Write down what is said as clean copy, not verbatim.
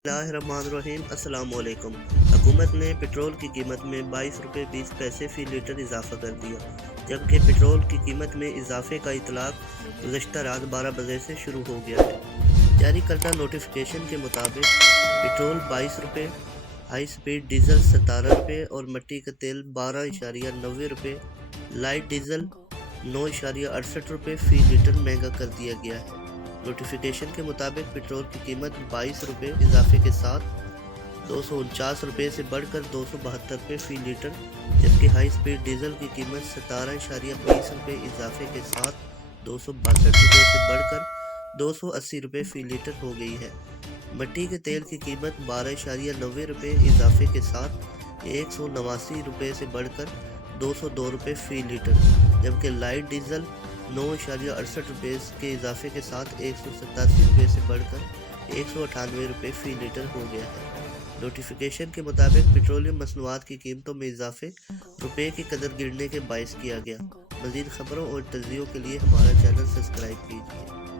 बिस्मिल्लाहिर्रहमानिर्रहीम। अस्सलाम वालेकुम। हुकूमत ने पेट्रोल की कीमत में 22 रुपये 20 पैसे फ़ी लीटर इजाफ़ा कर दिया, जबकि पेट्रोल की कीमत में इजाफे का इतलाक गुज़श्ता रात 12 बजे से शुरू हो गया है। जारी करदा नोटिफिकेशन के मुताबिक पेट्रोल 22 रुपये, हाई स्पीड डीजल 17 रुपये और मिट्टी का तेल 12.90 रुपये, लाइट डीजल 9.68 रुपये फ़ी लीटर महंगा कर दिया गया है। नोटिफिकेशन के मुताबिक पेट्रोल की कीमत 22 रुपये इजाफे के साथ 249 रुपये से बढ़कर 272 रुपये फ़ी लीटर, जबकि हाई स्पीड डीजल की कीमत 17.20 रुपये इजाफे के साथ 262 रुपये से बढ़कर 280 रुपये फ़ी लीटर हो गई है। मिट्टी के तेल की कीमत 12.90 रुपये इजाफे के साथ 189 रुपये से बढ़कर 202 रुपये फ़ी लीटर, जबकि लाइट डीजल 9.68 रुपये के इजाफे के साथ 187 रुपये से बढ़कर 198 रुपये फ़ी लीटर हो गया है। नोटिफिकेशन के मुताबिक पेट्रोलियम मसनूआत की कीमतों में इजाफे रुपये की कदर गिरने के बायस किया गया। मज़ीद खबरों और तज्ज़ियों के लिए हमारा चैनल सब्सक्राइब कीजिए।